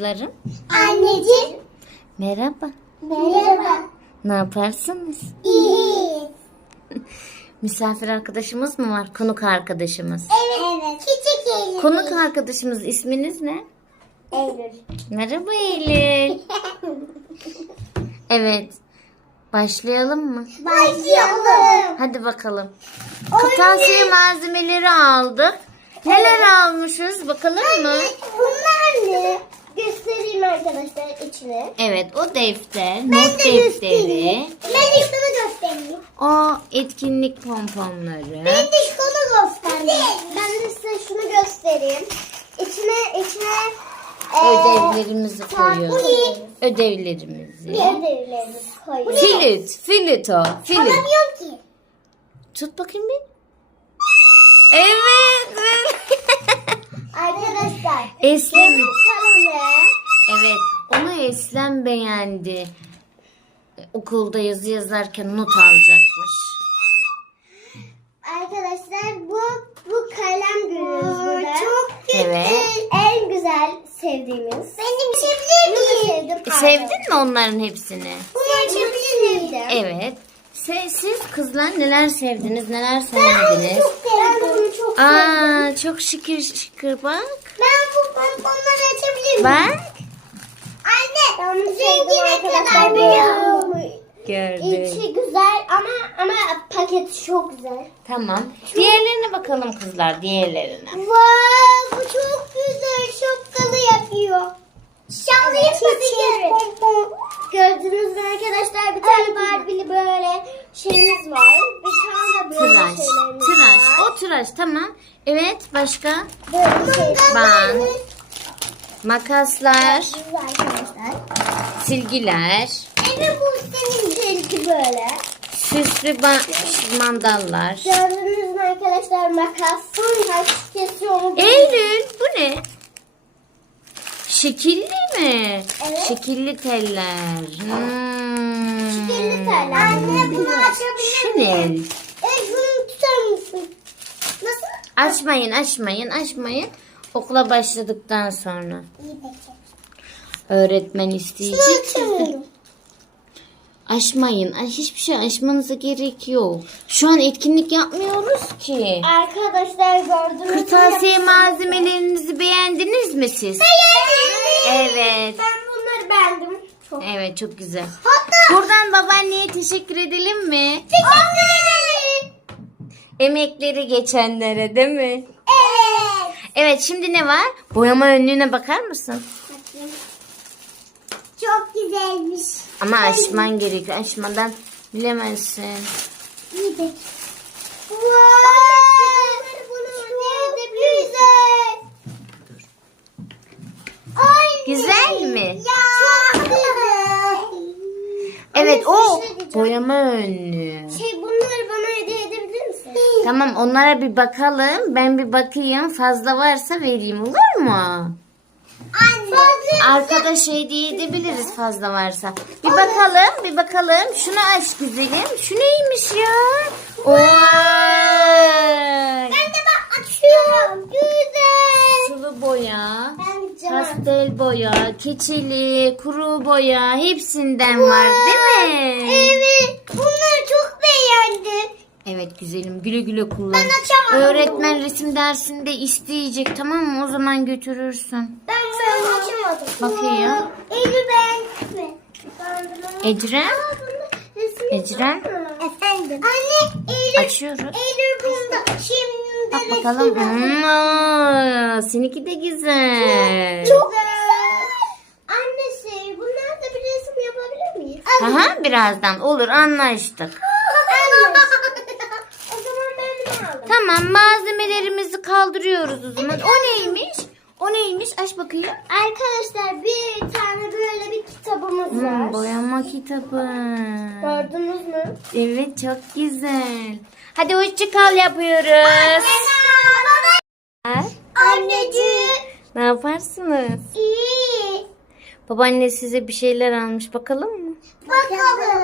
Larım. Anneciğim. Merhaba. Merhaba. Ne yaparsınız? İyiyiz. Misafir arkadaşımız mı var? Konuk arkadaşımız. Evet. evet. Küçük Eylül. Konuk arkadaşımız isminiz ne? Eylül. Merhaba Eylül. Evet. Başlayalım mı? Başlayalım. Hadi bakalım. Kırtasiye malzemeleri aldık. Neler almışız bakalım mı? Bunlar ne? Arkadaşlar içine. Evet o defter, Ben not de defteri. Ben de şunu göstereyim. o etkinlik pomponları. Ben de şunu göstereyim. Ben de size şunu göstereyim. İçine içine eee, Ödevlerimizi koyuyoruz. Ödevlerimizi. ödevlerimizi koyuyoruz. Filit, filit o, filit. Alamıyorum ki. Tut bakayım bir. Evet. Arkadaşlar. Eslem. Benim kalemi. Evet, onu Eslem beğendi. Okulda yazı yazarken not alacakmış. Arkadaşlar bu bu kalem görüyoruz burada. Çok güzel. Evet. En güzel sevdiğimiz. Benim açabilir miyim? Sevdim. Sevdin mi onların hepsini? Bunu açabilir miyim? Evet. Se- Siz kızlar neler sevdiniz, neler Ben sevmediniz? çok sevdim. Ben bunu çok sevdim. Aa, çok şükür şükür bak. Ben bu bonbonları açabilir miyim? Bak. Bunu sevdim kadar biliyorum. Gördüm. İçi güzel ama ama paketi çok güzel. Tamam. Diğerlerine bakalım kızlar, diğerlerine. Vay bu çok güzel şapkalı yapıyor. Şapkalı yapıyor. Gördünüz mü arkadaşlar bir tane Barbie'li böyle şeyimiz var. Bir tane de böyle Tıraş. şeylerimiz Tıraş. var. O tıraş tamam. Evet başka? Böyle şey. Bant. Makaslar. Güzel. Silgiler. Evet bu senin zevki böyle. Süslü ba- mandallar. Gördünüz mü arkadaşlar makas. Kesiyor. Eylül bu ne? Şekilli mi? Evet. Şekilli teller. Hmm. Şekilli teller. Anne bunu açabilir Şu ne? E şunu tutar mısın? Nasıl? Açmayın açmayın açmayın. Okula başladıktan sonra. İyi peki. Öğretmen isteyecek. siz de- açamıyorum. Aşmayın. Ay, hiçbir şey aşmanıza gerek yok. Şu an etkinlik yapmıyoruz ki. Arkadaşlar gördünüz mü? Kırtasiye malzemelerinizi beğendiniz mi siz? Evet. Ben bunları beğendim. Çok. Evet çok güzel. Hatta Buradan babaanneye teşekkür edelim mi? teşekkür. Emekleri geçenlere değil mi? Evet. Evet şimdi ne var? Boyama önlüğüne bakar mısın? Çok güzelmiş. Ama aşman gerekiyor. Aşmadan bilemezsin. İyi de. Güzel. Mi? Ya. Çok güzel. Evet o boyama önlüğü. Şey bunları bana hediye edebilir misin? Tamam onlara bir bakalım. Ben bir bakayım. Fazla varsa vereyim olur mu? Arkadaş hediye edebiliriz fazla varsa. Bir bakalım, bir bakalım. Şunu aç güzelim. Şu neymiş ya? Oy! Ben de bak açıyorum. Güzel. Sulu boya, pastel boya, keçeli, kuru boya hepsinden var değil mi? Evet. Bunları çok beğendim. Evet güzelim güle güle kullan. Ben açamadım. Öğretmen resim dersinde isteyecek tamam mı? O zaman götürürsün. Açamadım. Bakayım. Eylül beğendin mi? Ecren? Ecren? Efendim. Anne Eylül. Açıyoruz. Eylül bunda. Şimdi Bak bakalım. var. Hmm, seninki de güzel. Çok güzel. Annesi bunlarda bir resim yapabilir miyiz? Aha birazdan olur anlaştık. Anne. o zaman ben bunu aldım. Tamam malzemelerimizi kaldırıyoruz o zaman. O neymiş? O neymiş? Aç bakayım. Arkadaşlar bir tane böyle bir kitabımız var. Hmm, boyama kitabı. Gördünüz mü? Evet çok güzel. Hadi hoşça kal yapıyoruz. Anneciğim. Ne yaparsınız? İyi. Babaanne size bir şeyler almış bakalım mı? Bakalım.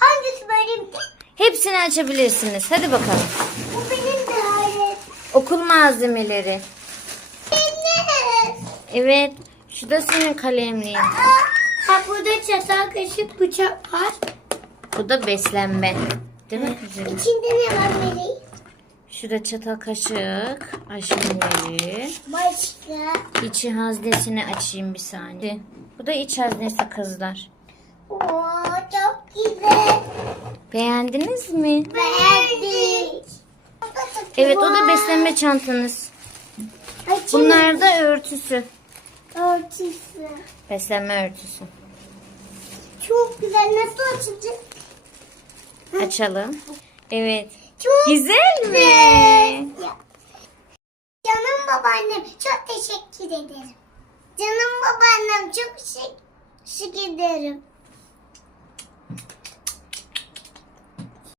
Hangisi benim? Hepsini açabilirsiniz. Hadi bakalım. Bu benim de hayır. Okul malzemeleri. Evet. Şu da senin kalemliğin. Bak burada çatal, kaşık, bıçak var. Bu da beslenme. Değil mi kızım? İçinde ne var Melih? Şu da çatal kaşık. Aşınları. Başka. İçi haznesini açayım bir saniye. Bu da iç haznesi kızlar. Oo, çok güzel. Beğendiniz mi? Beğendik. Evet o da beslenme çantanız. Bunlar da örtüsü. Örtüsü. Beslenme örtüsü. Çok güzel. Nasıl açılacak? Açalım. Evet. Çok Güzel mi? Ya. Canım babaannem çok teşekkür ederim. Canım babaannem çok teşekkür ederim.